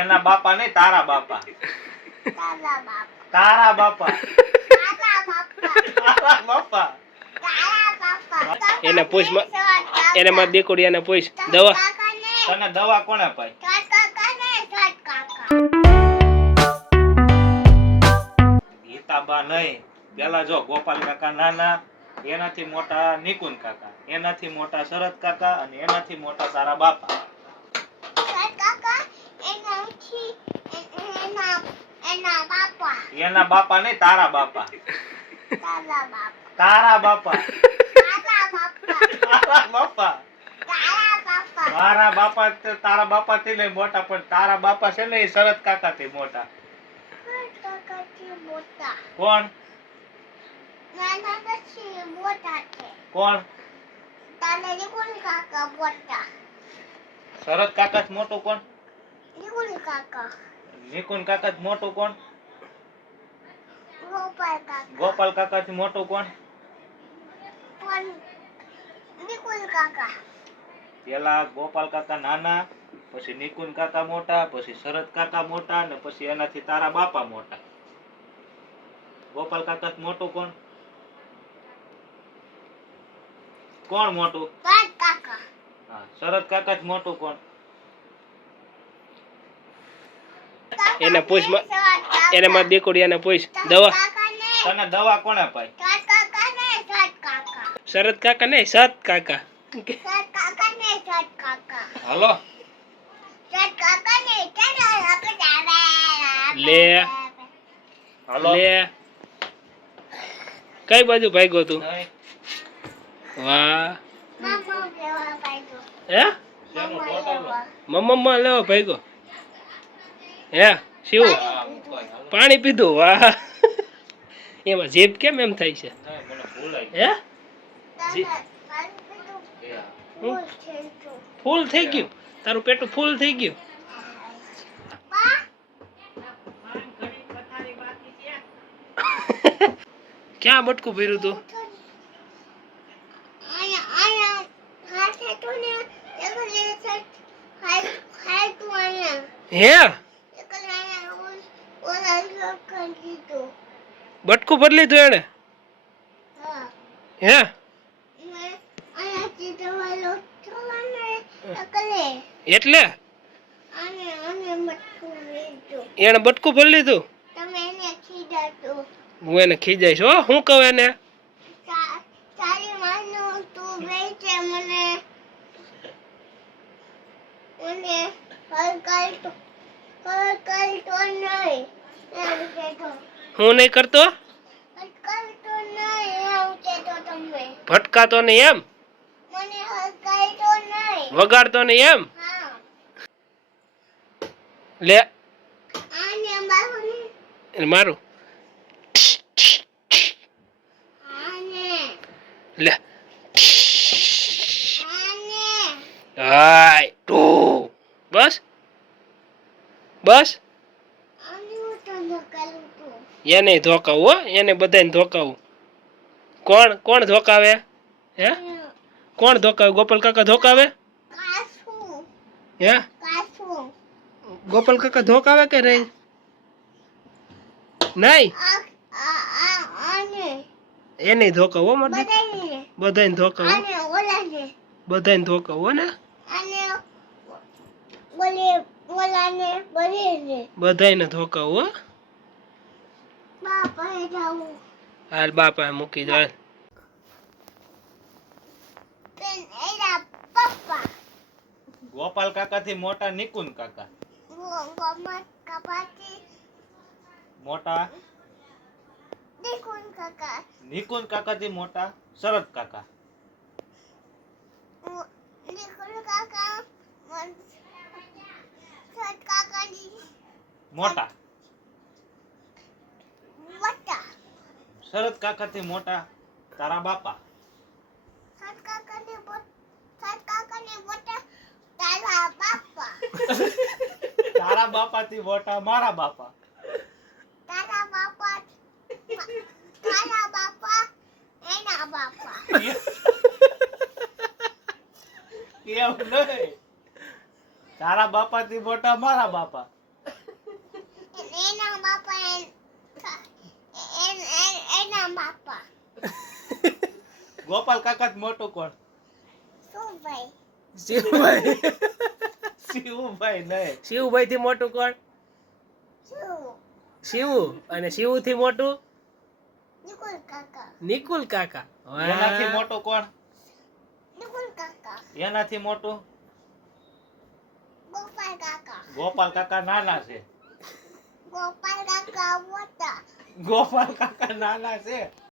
એના બાપા નહીં તારા બાપા. તારા બાપા. તારા બાપા. એને પૂછ એને મારી દીકરી એને પૂછ દવા. તને દવા કોને પાઈ ગીતાબા નહીં. પેલા જો ગોપાલ કાકા નાના એનાથી મોટા નિકુંજ કાકા એનાથી મોટા શરદ કાકા અને એનાથી મોટા તારા બાપા. એના બાપા. એના બાપા નહીં તારા બાપા. તારા બાપા. તારા બાપા. મારા બાપા. તારા બાપા. થી નહીં મોટા પણ તારા બાપા છે ને એ શરદ કાકા થી મોટા. કોણ? કોણ? શરદ કાકા મોટું કોણ? કાકા. વિકુન કાકા જ મોટું કોણ? ગોપાલ કાકા. ગોપાલ કાકા થી મોટું કોણ? નિકુલ કાકા. પેલા ગોપાલ કાકા નાના પછી નિકુન કાકા મોટા પછી શરદ કાકા મોટા ને પછી એનાથી તારા બાપા મોટા. ગોપાલ કાકા થી મોટું કોણ? કોણ મોટું? કાકા. હા શરદ કાકા જ મોટું કોણ? એને પૂછ મ- એને મારી દીકરી એને પૂછ. દવા. તને દવા કોણે કાકા શરદ કાકા ને સત કાકા. હાલો. લે. હાલો. લે. કઈ બાજુ ભાગ્યો તું? વાહ. હે? શેનું મામા ટોટલ? લેવા ભાગ્યો. હે, શિવ. પાણી પીધું, વાહ. એમાં જીભ કેમ એમ થાય છે? હે. ફૂલ થઈ ગયું. તારું પેટું ફૂલ થઈ ગયું. ક્યાં બટકું ભર્યું તું? હે? બટકું ભરી લીધું એને હે. એટલે? એને બટકું ભરી લીધું? હું એને ખીજાઈશ હો. હું કહું એને? મને હલકાઈ તો હલકાઈ તો નહીં. હું નહીં કરતો? ભટકાતો નહીં એમ? વગાડતો નહીં એમ? લે. મારું. હાય. ટુ. બસ? બસ? એને ધોકાવું હો, એને બધાને ધોકાવું. કોણ કોણ ધોકાવે? હે? કોણ ધોકાવે? ગોપાલ કાકા ધોકાવે? હે? ગોપાલ કાકા ધોકાવે કે નહીં? નહીં? એને ધોકાવો મને બધાને ધોકાવો બધાને ધોકાવો ને? બધાને ધોકાવો હાલ બાપા મૂકી દો ગોપાલ કાકા. થી મોટા. નિકુંજ કાકા. મોટા દેખુન કાકા. નિકુંજ કાકા થી મોટા શરદ કાકા મોટા. શરદ કાકા થી મોટા તારા બાપા. તારા બાપા. તારા બાપા થી મોટા મારા બાપા. તારા બાપા તારા બાપા એના બાપા. એવું નહીં. તારા બાપા થી મોટા મારા બાપા. બાપા. ગોપાલ કાકા મોટો કોણ? શું શિવભાઈ. શિવભાઈ નહીં. શિવભાઈ થી મોટું કોણ? શિવ. અને શિવથી મોટું? નિકુલ કાકા. નિકુલ કાકા. એનાથી મોટું કોણ? નિકુલ કાકા. એનાથી મોટું? ગોપાલ કાકા. ગોપાલ કાકા નાના છે. ગોપાલ કાકા મોટા. ગોપાલ કાકા નાના છે